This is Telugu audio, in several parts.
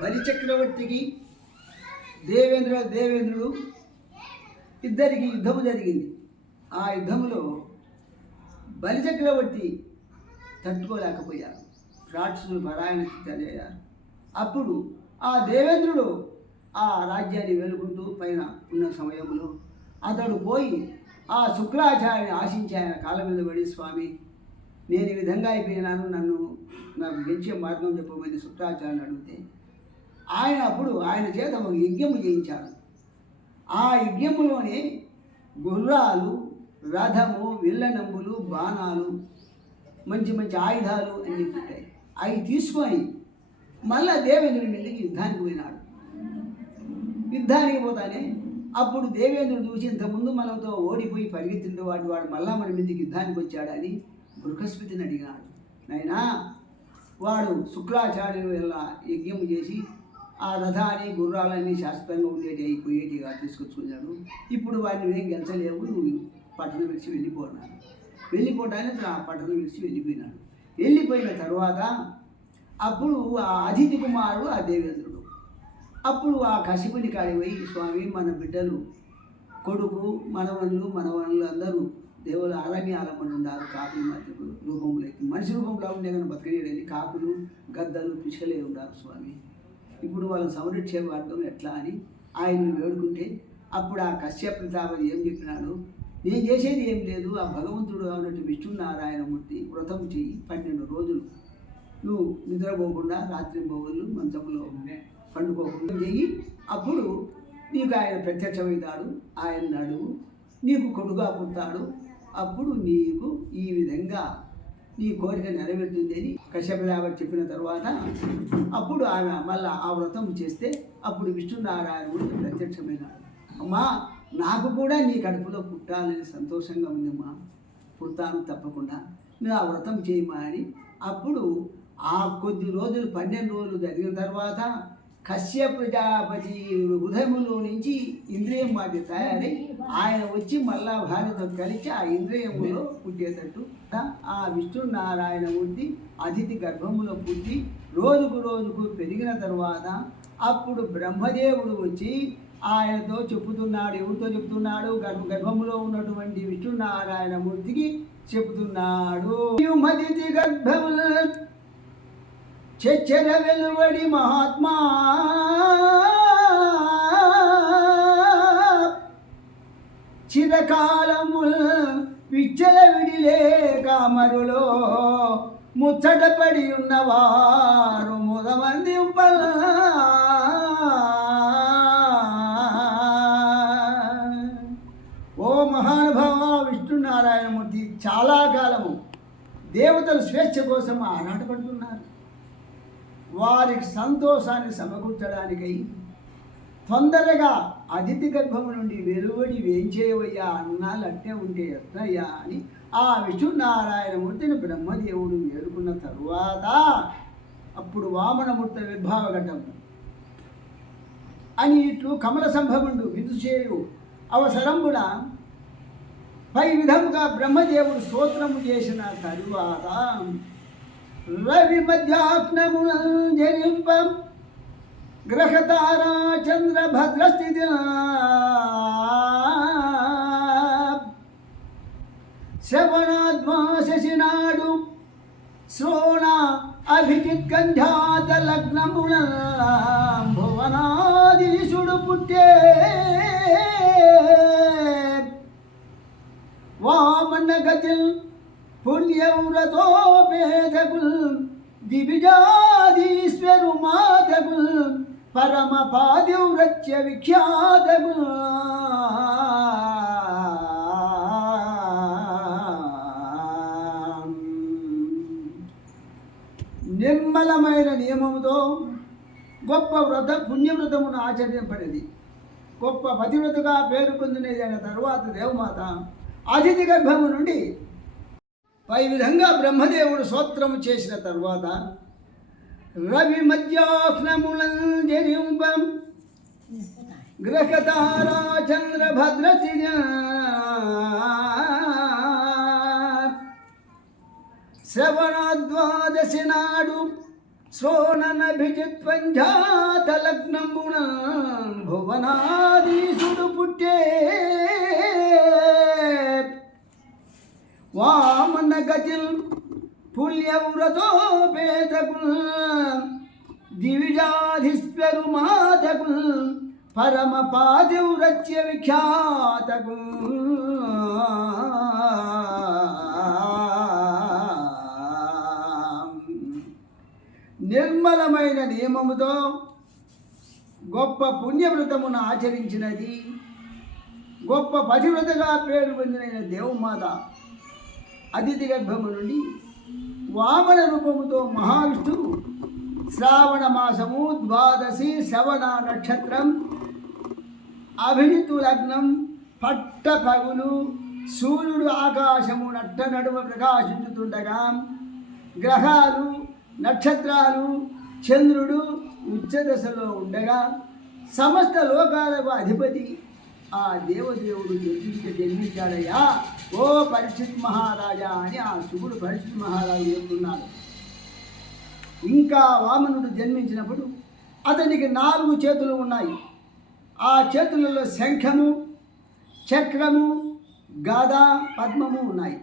బలిచక్రవర్తికి దేవేంద్రుడు ఇద్దరికి యుద్ధము జరిగింది. ఆ యుద్ధంలో బలిచక్రవర్తి తట్టుకోలేకపోయారు. రాక్షసులు పరాయణకి తెలియారు. అప్పుడు ఆ దేవేంద్రుడు ఆ రాజ్యాన్ని వెలుగుంటూ పైన ఉన్న సమయంలో అతడు పోయి ఆ శుక్రాచార్యని ఆశించి ఆయన కాళ్ళ మీద పడి, స్వామి నేను ఈ విధంగా అయిపోయినాను, నాకు గెలిచే మార్గం చెప్పమని శుక్రాచార్యని అడిగితే ఆయన చేత ఒక యజ్ఞము చేయించాడు. ఆ యజ్ఞములోనే గుర్రాలు, రథము, విల్లనంబులు, బాణాలు, మంచి మంచి ఆయుధాలు అన్నీ పుట్టాయి. అవి తీసుకొని మళ్ళా దేవేంద్రుడి మీదకి యుద్ధానికి పోయినాడు. యుద్ధానికి పోతానే అప్పుడు దేవేంద్రుడు చూసి ఇంతకుముందు మనతో ఓడిపోయి పరిగెత్తిన వాడు మళ్ళా మన మీదకి యుద్ధానికి వచ్చాడని బృహస్పతిని అడిగినాడు. నైనా వాడు శుక్రాచార్యులు ఇలా యజ్ఞము చేసి ఆ రథాన్ని, గుర్రాలన్నీ శాశ్వతంగా ఉండేటి అయిపోయేటిగా తీసుకొచ్చుకున్నాడు. ఇప్పుడు వాడిని ఏం గెలిచలేవు, నువ్వు పట్టణం విడిచి వెళ్ళిపోవడానికి ఆ పట్టణం విడిచి వెళ్ళిపోయినాడు. వెళ్ళిపోయిన తర్వాత అప్పుడు ఆ అతిథి కుమారుడు ఆ దేవేంద్రుడు అప్పుడు ఆ కశిపుని కాడికి పోయి, స్వామి మన బిడ్డలు, కొడుకు, మనవళ్ళు అందరూ దేవుల అరణ్యాలమ్మని ఉన్నారు. కాకులు రూపంలో ఎక్కి మనిషి రూపంలో ఉండే కానీ బతకలేదని కాకులు, గద్దలు, పిచ్చుకలే ఉన్నారు స్వామి. ఇప్పుడు వాళ్ళని సంరక్షే మార్గం ఎట్లా అని ఆయన్ని వేడుకుంటే అప్పుడు ఆ కశ్యప ప్రతాపతి ఏం చెప్పినాడు, నేను చేసేది ఏం లేదు, ఆ భగవంతుడు అన్నట్టు విష్ణునారాయణమూర్తి వ్రతం చెయ్యి, 12 రోజులు నువ్వు నిద్రపోకుండా రాత్రి బొవ్వలు మంచంలో పండుకోకుండా చెయ్యి, అప్పుడు నీకు ఆయన ప్రత్యక్షమవుతాడు, ఆయన అడుగు, నీకు కొడుగా పుడతాడు, అప్పుడు నీకు ఈ విధంగా నీ కోరిక నెరవేరుతుంది అని కశ్యపదేవత చెప్పిన తర్వాత అప్పుడు ఆమె మళ్ళీ ఆ వ్రతం చేస్తే అప్పుడు విష్ణునారాయణుడు ప్రత్యక్షమైనాడు. అమ్మా నాకు కూడా నీ కడుపులో పుట్టాలని సంతోషంగా ఉందమ్మా, పుడతాను తప్పకుండా, నువ్వు ఆ వ్రతం చేయమా అని. అప్పుడు ఆ కొద్ది రోజులు 12 రోజులు జరిగిన తర్వాత కశ్యప ప్రజాపతి హృదయములో నుంచి ఇంద్రియం మాది తయారై ఆయన వచ్చి మళ్ళా భార్యతో కలిసి ఆ ఇంద్రియములో పుట్టేటట్టు ఆ విష్ణునారాయణమూర్తి అతిథి గర్భములో పుట్టి రోజుకు పెరిగిన తర్వాత అప్పుడు బ్రహ్మదేవుడు వచ్చి ఆయనతో చెప్పుతున్నాడు. ఎవరితో చెప్తున్నాడు? గర్భములో ఉన్నటువంటి విష్ణునారాయణమూర్తికి చెప్తున్నాడు. అతిథి గర్భముల చెచ్చర వెలువడి మహాత్మా చిరకాలము విచ్చల విడిలేక మరులో ముచ్చటపడి ఉన్నవారు ముదమంది ఓ మహానుభావ విష్ణునారాయణమూర్తి చాలా కాలము దేవతలు స్వేచ్ఛ కోసం ఆరాటపడుతున్నారు. వారికి సంతోషాన్ని సమకూర్చడానికై తొందరగా అతిథి గర్భము నుండి వెలువడి వేంచేవయ్యా అన్నాళ్ళు అట్టే ఉంటే ఎత్తయ్యా అని ఆ విష్ణునారాయణమూర్తిని బ్రహ్మదేవుడు వేడుకున్న తరువాత అప్పుడు వామనమూర్తి విర్భావఘటం అని ఇట్లు కమల సంభవుడు విదుషేయు అవసరంబున పై విధముగా బ్రహ్మదేవుడు స్తోత్రము చేసిన తరువాత రవి మధ్యాహ్నములంజరింపం గ్రహతారా చంద్ర భద్రస్థితి శ్రవణాద్వాశినాడు శ్రోణ అభిజిత్కంఠాత లగ్నముల భువనాధీశుడు పుట్టే వామన గతిల్ పుణ్యవ్రతోపేదకుల్ దివిజాదీశ్వరు మాతకుల్ పరమ పాదివ్రత్య విఖ్యాతకుల్ నిర్మలమైన నియమముతో గొప్ప పుణ్యవ్రతమును ఆచరింపడేది. గొప్ప పతివ్రతగా పేరు పొందినది అయిన తరువాత దేవమాత అతిథి గర్భము నుండి పై విధంగా బ్రహ్మదేవుడు స్తోత్రము చేసిన తరువాత రవి మధ్యాహ్నములంజరింపం గ్రహతారా చంద్రభద్రసి శ్రవణాద్వాదశి నాడు శ్రోణనభిజిత్వంజాతలగ్నంబున భువనాధీశుడు పుట్టే వామన గతిల్ పుల్యవ్రతోపేతకు దివిజాధీశ్వరు మాతకు పరమ పాతివ్రత్య విఖ్యాతకు నిర్మలమైన నియమముతో గొప్ప పుణ్యవ్రతమును ఆచరించినది గొప్ప పతివ్రతగా పేరు పొందిన దేవమాత అతిథి గర్భము నుండి వామన రూపముతో మహావిష్ణువు శ్రావణ మాసము ద్వాదశి శ్రవణ నక్షత్రం అభిజితు లగ్నం పట్ట పగులు సూర్యుడు ఆకాశము నట్ట నడుమ ప్రకాశించుతుండగా గ్రహాలు నక్షత్రాలు చంద్రుడు ఉచ్చదశలో ఉండగా సమస్త లోకాలకు అధిపతి ఆ దేవదేవుడు జన్మించాడయ్యా ఓ పరీక్షిత్ మహారాజా అని ఆ శుభుడు పరీక్షిత్ మహారాజు చెప్తున్నాడు. ఇంకా వామనుడు జన్మించినప్పుడు అతనికి 4 చేతులు ఉన్నాయి. ఆ చేతులలో శంఖము చక్రము గద పద్మము ఉన్నాయి.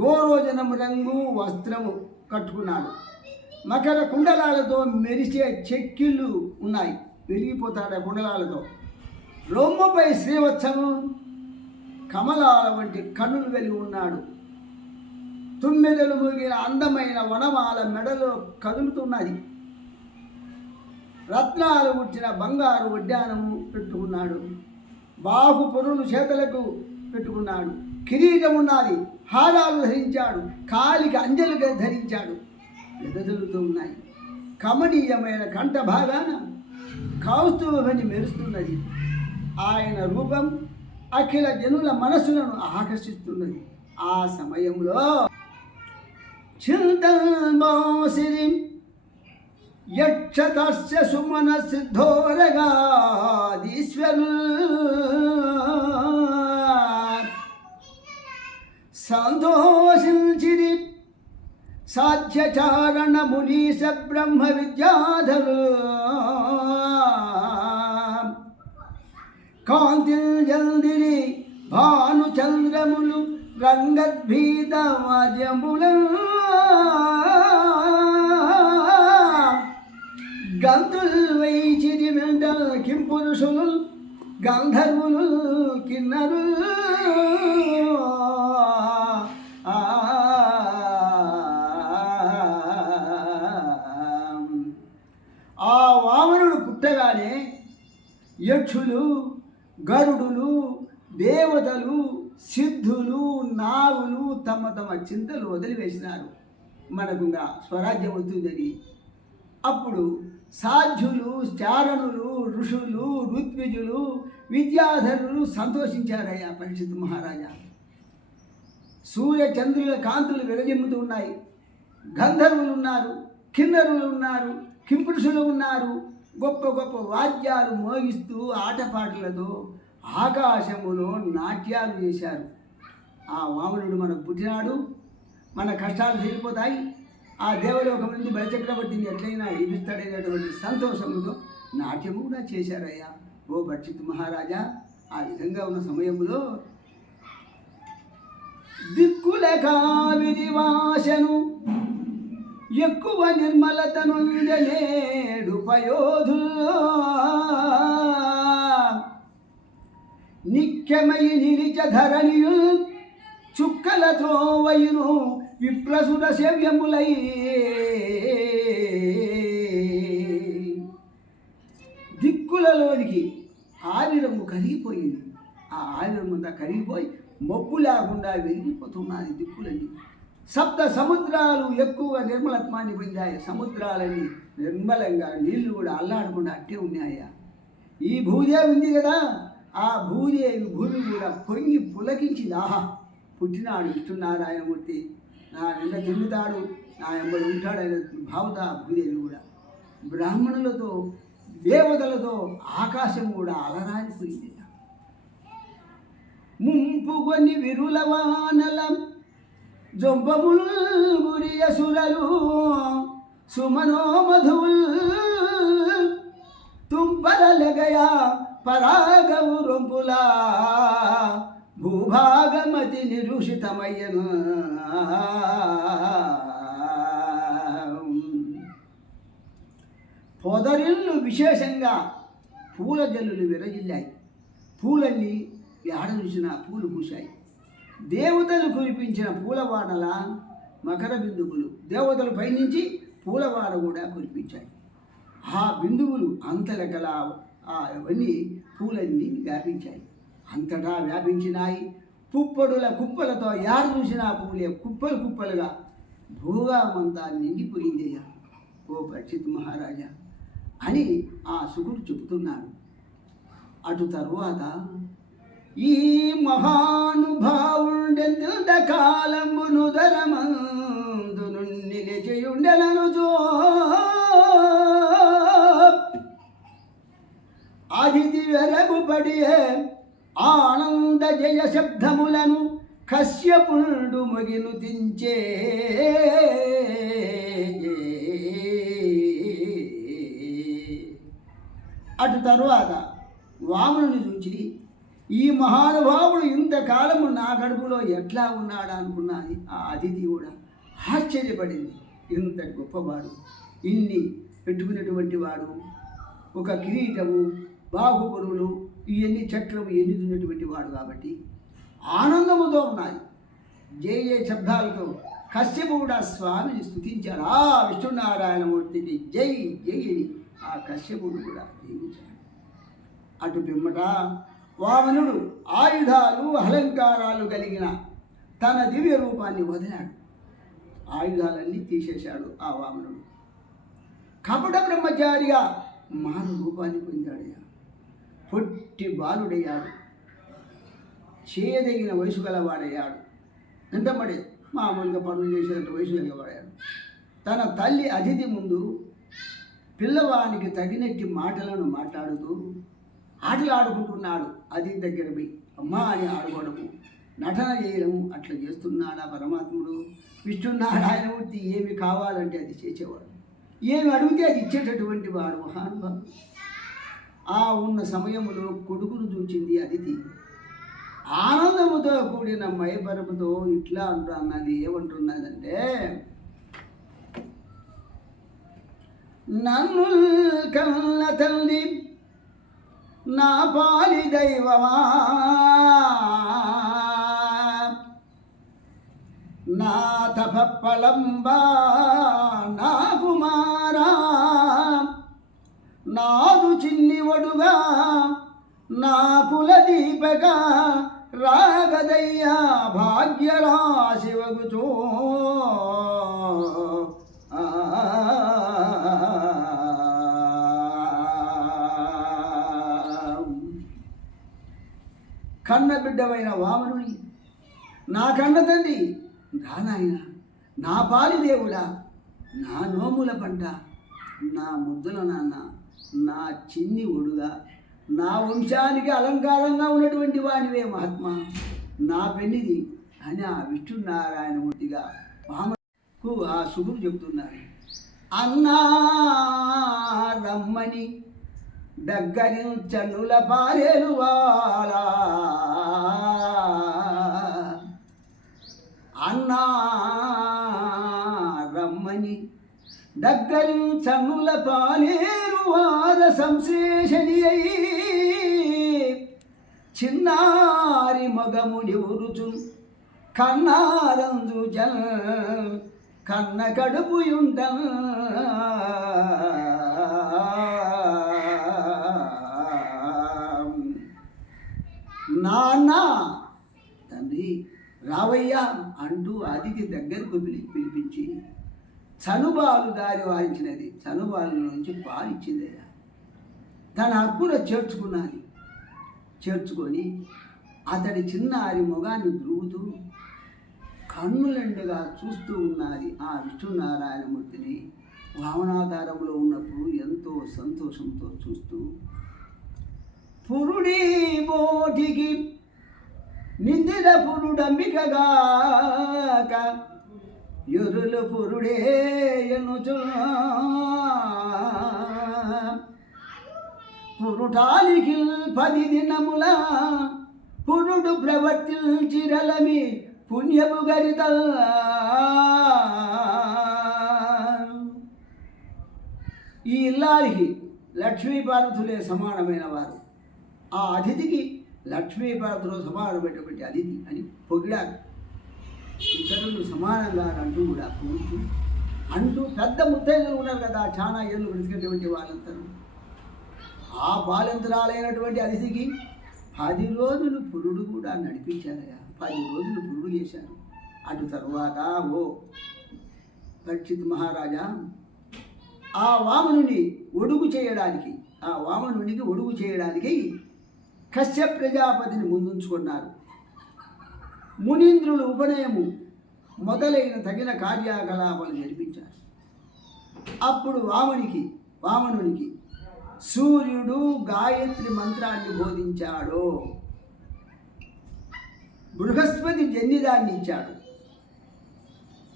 గోరోజనము రంగు వస్త్రము కట్టుకున్నాడు. మకర కుండలాలతో మెరిసే చెక్కిళ్ళు ఉన్నాయి, వెలిగిపోతాడు ఆ కుండలాలతో. రొమ్ముపై శ్రీవత్సము కమలాల వంటి కన్నులు కలిగి ఉన్నాడు. తుమ్మెదలు ముగిన అందమైన వనమాల మెడలో కదులుతున్నది. రత్నాలు గుచ్చిన బంగారు వడ్డానము పెట్టుకున్నాడు. బాహు పొరులు చేతులకు పెట్టుకున్నాడు. కిరీటం ఉన్నది, హారాలు ధరించాడు, కాలికి అంజలుగా ధరించాడు. ఎదజలుతూ ఉన్నాయి. కమనీయమైన కంఠ భాగాన కౌస్తుభని మెరుస్తున్నది. ఆయన రూపం అఖిల జనుల మనసులను ఆకర్షిస్తున్నది. ఆ సమయంలో చింతన్మోసిరి యక్షతస్య సుమన సిద్ధోరగాదీశ్వరు సంతోషించిరి సాధ్యచారణ మునీశ బ్రహ్మ విద్యాధరు కాంతింజల్దిరి భానుచంద్రములు రంగద్భీత వాద్యముల గంతుల్ వైచిరి మెంటల్ కింపురుషులు గంధర్వులు కిన్నరు ఆ వామనుడు పుట్టగానే యక్షులు గరుడులు దేవతలు సిద్ధులు నాగులు తమ తమ చింతలు వదిలివేసినారు. మనకుంగా స్వరాజ్యం వస్తుందని. అప్పుడు సాధ్యులు చారణులు ఋషులు ఋత్విజులు విద్యాధరులు సంతోషించారయ్యా పరీక్షిత్ మహారాజా. సూర్య చంద్రుల కాంతులు విరజిమ్ముతూ ఉన్నాయి. గంధర్వులు ఉన్నారు, కిన్నరులు ఉన్నారు, కింపురుషులు ఉన్నారు. గొప్ప గొప్ప వాద్యాలు మోగిస్తూ ఆటపాటలతో ఆకాశములో నాట్యాలు చేశారు. ఆ వామనుడు మనకు పుట్టినాడు, మన కష్టాలు తీరిపోతాయి, ఆ దేవలోకం నుండి బలిచక్రవర్తిని ఎట్లయినా ఇడిపిస్తాడనేటువంటి సంతోషముతో నాట్యము కూడా చేశారయ్యా ఓ పరీక్షిత్ మహారాజా. ఆ విధంగా ఉన్న సమయంలో దిక్కుల కావిరి వాసను ఎక్కువ నిర్మలతను నేడు పయోధు నిత్యమై నిలిచ ధరణియు చుక్కలతో వైను విప్రసుర సేవ్యములై దిక్కులలోనికి ఆవిరము కరిగిపోయింది. ఆ ఆవిరము అంతా కరిగిపోయి మబ్బు లేకుండా వెలిగిపోతున్నది దిక్కులన్నీ. సప్త సముద్రాలు ఎక్కువ నిర్మలత్వాన్ని పొందాయి. సముద్రాలని నిర్మలంగా నీళ్లు కూడా అల్లాడకుండా అట్టే ఉన్నాయా. ఈ భూదేవి ఉంది కదా, ఆ భూదేవి భూమి కూడా పొంగి పులకించింది. ఆహా, పుట్టినాడు విష్ణునారాయణమూర్తి, నా నింద తిరుగుతాడు, నా ఎంబడి ఉంటాడనే భావత భూదేవి కూడా. బ్రాహ్మణులతో దేవతలతో ఆకాశం కూడా అలరాలిపోయింది. ముంపుకొని విరులవానల జొంపములు గురియసురలు సుమనో మధువుల్ తుంపరలగయా పరాగము రొంపులా భూభాగమతి నిరుషితమయ్యను. పొదరిల్లు విశేషంగా పూల జల్లులు విరజిల్లాయి. పూలన్నీ ఏడ చూసినా పూలు పూశాయి. దేవతలు కురిపించిన పూలవానల మకర బిందువులు దేవతలు పైనుంచి పూలవాన కూడా కురిపించాయి. ఆ బిందువులు అంతలకల అవన్నీ పూలన్నీ వ్యాపించాయి. అంతటా వ్యాపించినాయి. పుప్పడుల కుప్పలతో ఏడ చూసినా పూలే కుప్పలు కుప్పలుగా భూగామంతా నిండిపోయిందయ్యా ఓ పరీక్షిత్ మహారాజా అని ఆ శుకుడు చెబుతున్నాడు. అటు తరువాత ఈ మహానుభావుండెంత కాలమును ధరమందును నిలిచియుండెలను అతిథి వెరగుపడియే ఆనంద జయ శబ్దములను కశ్యపుండు మొగిను తించే. అటు తరువాత వామనుని చూచి ఈ మహానుభావుడు ఇంతకాలము నా గడుపులో ఎట్లా ఉన్నాడా అనుకున్నది ఆ అతిథి కూడా ఆశ్చర్యపడింది. ఇంత గొప్పవాడు, ఇన్ని పెట్టుకునేటువంటి వాడు, ఒక కిరీటము బాహుబలులు ఇవన్నీ చక్రము ఎన్ని ఉన్నటువంటి వాడు కాబట్టి ఆనందముతో ఉన్నాయి. జయ జయ శబ్దాలతో కశ్యపు కూడా స్వామిని స్తుతించాడు. ఆ విష్ణునారాయణమూర్తికి జై జై అని ఆ కశ్యపుడు కూడా జీవించాడు. అటు పిమ్మట వామనుడు ఆయుధాలు అలంకారాలు కలిగిన తన దివ్య రూపాన్ని వదిలాడు. ఆయుధాలన్నీ తీసేశాడు ఆ వామనుడు. కపట బ్రహ్మచారిగా మారు రూపాన్ని పొందాడయ్యా. పొట్టి బాలుడయ్యాడు. చేయదగిన వయసు గలవాడయ్యాడు. వెంటబడి మామూలుగా పనులు చేసేంత వయసు గలవాడాడు. తన తల్లి అతిథి ముందు పిల్లవానికి తగినట్టి మాటలను మాట్లాడుతూ ఆటలు ఆడుకుంటున్నాడు. అతిథి దగ్గర పోయి అమ్మా అని ఆడుకోవడము, నటన చేయడము అట్లా చేస్తున్నాడా పరమాత్ముడు. విష్ణునారాయణమూర్తి ఏమి కావాలంటే అది చేసేవాడు, ఏమి అడిగితే అది ఇచ్చేటటువంటి వాడు మహానుభావుడు. ఆ ఉన్న సమయంలో కొడుకును చూచింది అతిథి. ఆనందముతో కూడిన మైపరపుతో ఇట్లా అంటున్నది. ఏమంటున్నదంటే, నన్ను కన్న తల్లి నా పాలి దైవమా, నా తపఫలంబా నా కుమారా, నాదు చిన్ని ఒడుగా నా కులదీపక రాగదయ్యా భాగ్యరాశివగుచో. కన్న బిడ్డమైన వామనుని, నా కన్న తండ్రి రానాయన, నా పాలి దేవుడా, నా నోముల పంట, నా ముద్దుల నాన్న, నా చిన్ని ఒడుగా, నా వంశానికి అలంకారంగా ఉన్నటువంటి వానివే మహాత్మా, నా పెన్నిది అని ఆ విష్ణునారాయణమూర్తిగా వామనుకు ఆ శుకుడు చెప్తున్నారు. అన్నా రమ్మని దగ్గరి చన్నుల పారేలు వాలా, అన్నా రమ్మని దగ్గరి చన్నుల పాలేరు వాద సంశ్లేషణి అయి చిన్నారి మగముడి ఉరుచు కన్నారందు జల్ కన్న కడుపుయుంట నాన్న తండ్రి రావయ్యా అంటూ అతిథి దగ్గరకు పిలిపించి చనుబాలు దారి వారించినది. చనుబాలు నుంచి పాలిచ్చిందయ్యా. తన హక్కున చేర్చుకున్నది. చేర్చుకొని అతడి చిన్నారి మొగాన్ని ద్రువుతూ కన్నులెండుగా చూస్తూ ఉన్నది ఆ విష్ణునారాయణమూర్తిని. వామనావతారంలో ఉన్నప్పుడు ఎంతో సంతోషంతో చూస్తూ పురుడి బోటికి నిందిన పురుడంబికగాక ఎరులు పురుడే ఎనుచు పురుటానికి 10 దినముల పురుడు ప్రవర్తించిరలమి పుణ్యము గరితల్. ఈ ఇల్లాలికి లక్ష్మీపార్వతులే సమానమైన వారు. ఆ అతిథికి లక్ష్మీపార్వతులు సమానమైనటువంటి అతిథి అని పొగిడారు. ఇతరులు సమానంగా అంటూ కూడా పొగుడుతూ అంటూ పెద్ద ముత్తైదులు ఉన్నారు కదా, చాలా ఏళ్ళు బ్రతికేటువంటి వాళ్ళందరూ. ఆ బాలంతరాలైనటువంటి అతిథికి 10 రోజులు పురుడు కూడా నడిపించారయ్యా. 10 రోజులు పురుడు చేశారు. అటు తరువాత ఓ పరీక్షిత్ మహారాజా ఆ వామనుని ఒడుగు చేయడానికి కశ్యప ప్రజాపతిని ముందుంచుకున్నారు. మునీంద్రులు ఉపనయము మొదలైన తగిన కార్యకలాపాలు జరిపించారు. అప్పుడు వామనునికి సూర్యుడు గాయత్రి మంత్రాన్ని బోధించాడు. బృహస్పతి జన్యదాన్ని ఇచ్చాడు.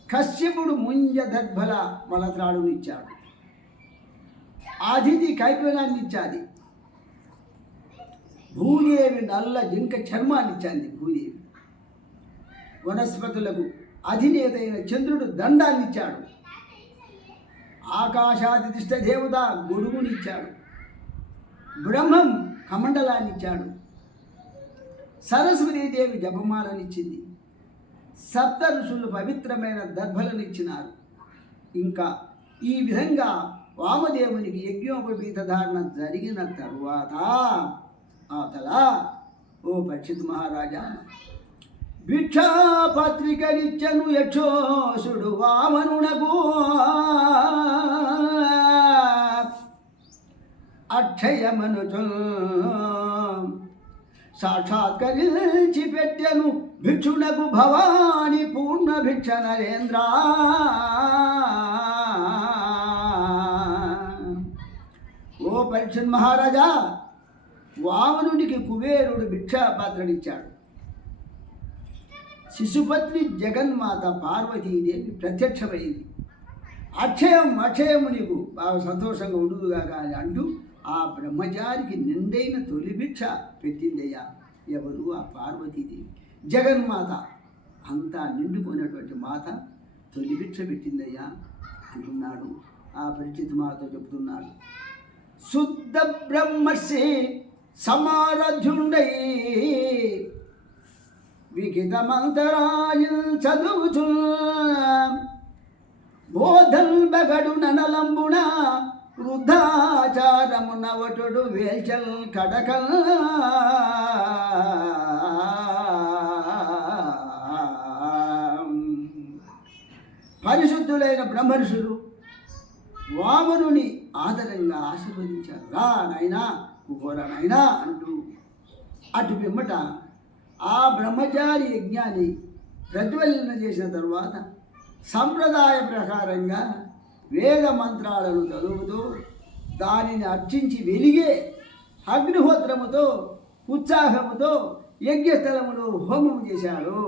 కశ్యపుడు ముంజ దర్భల మలత్రాడునిచ్చాడు. అతిథి కైపనాన్ని ఇచ్చాది. భూదేవి నల్ల జింక చర్మాన్ని ఇచ్చాంది. భూదేవి వనస్పతులకు అధినేత అయిన చంద్రుడు దండాన్ని ఇచ్చాడు. ఆకాశాదిష్ట దేవత గొడుగునిచ్చాడు. బ్రహ్మం కమండలాన్ని ఇచ్చాడు. సరస్వతీదేవి జపమాలనిచ్చింది. 7 ఋషులు పవిత్రమైన దర్భలను ఇచ్చినారు. ఇంకా ఈ విధంగా వామదేవునికి యజ్ఞోపవీత ధారణ జరిగిన తరువాత ఓ పరీక్షిత్ మహారాజా భిక్షాపత్రికనిచ్చను యక్షోసుడు వామనునకు. అక్షయమనుచు సాక్షాత్కరించి పెట్టెను భిక్షునకు భవాని పూర్ణ భిక్ష నరేంద్ర. ఓ పరీక్షిత్ మహారాజా వామనునికి కుబేరుడు భిక్షాపాత్రనిచ్చాడు. శిశుపత్ని జగన్మాత పార్వతీదేవి ప్రత్యక్షమైంది. అక్షయము నీకు బాగా సంతోషంగా ఉండుగా కానీ అంటూ ఆ బ్రహ్మచారికి నిండైన తొలి భిక్ష పెట్టిందయ్యా. ఎవరు? ఆ పార్వతీదేవి జగన్మాత. అంతా నిండుకున్నటువంటి మాత తొలి భిక్ష పెట్టిందయ్యా అంటున్నాడు. ఆ పరిచిత మాతో చెబుతున్నాడు. శుద్ధ బ్రహ్మర్షి సమారథ్యుండై విహితమంతరాయు చదువుచు బోధన్ బగడు ననలంబున వృద్ధాచారము నవటుడు వేల్చల్ కడకల్. పరిశుద్ధులైన బ్రహ్మర్షులు వామనుని ఆదరంగా ఆశీర్వదించారు. రా నాయనా, కుహోరా నాయనా అంటూ. అటు పిమ్మట ఆ బ్రహ్మచారి యజ్ఞాన్ని ప్రజ్వలన చేసిన తరువాత సంప్రదాయ ప్రకారంగా వేద మంత్రాలను చదువుతూ దానిని అర్చించి వెలిగే అగ్నిహోత్రముతో ఉత్సాహముతో యజ్ఞస్థలములో హోమం చేశాడు.